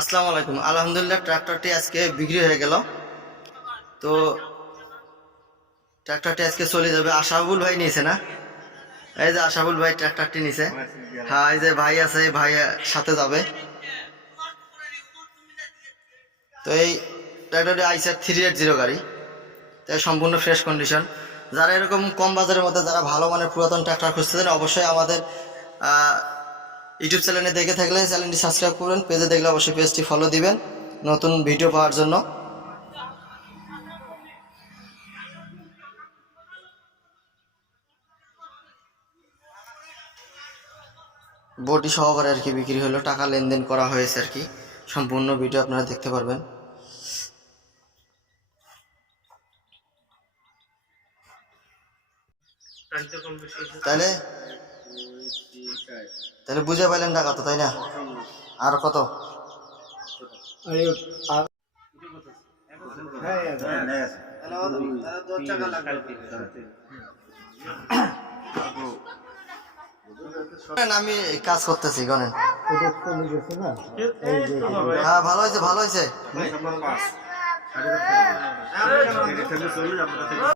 আসসালামু আলাইকুম। আলহামদুলিল্লাহ ট্রাক্টরটি আজকে বিক্রি হয়ে গেল। তো ট্রাক্টরটি আজকে চলে যাবে। আশাবুল ভাই নিয়েছে না? এই যে আশাবুল ভাই ট্রাক্টরটি নিছে। হ্যাঁ, এই যে ভাই আছে, এই ভাই সাথে যাবে। তো এই ট্রাক্টরটি আইসার 380 গাড়ি, তাই সম্পূর্ণ ফ্রেশ কন্ডিশন। যারা এরকম কম বাজারের মধ্যে যারা ভালো মানের পুরাতন ট্রাক্টর খুঁজতেছেন, অবশ্যই আমাদের ইউটিউব চ্যানেলে দেখে থাকলে চ্যানেলটি সাবস্ক্রাইব করবেন, পেজে দেখলে অবশ্যই পেজটি ফলো দিবেন নতুন ভিডিও পাওয়ার জন্য। বডি সহকারে আর কি বিক্রি হলো, টাকা লেনদেন করা হয়েছে আর কি। সম্পূর্ণ ভিডিও আপনারা দেখতে পারবেন। তাহলে তাহলে বুঝে পাইলেন টাকা তো, তাই না? আর কত? আমি কাজ করতেছি, গনেন। হ্যাঁ, ভালো হয়েছে, ভালো হয়েছে।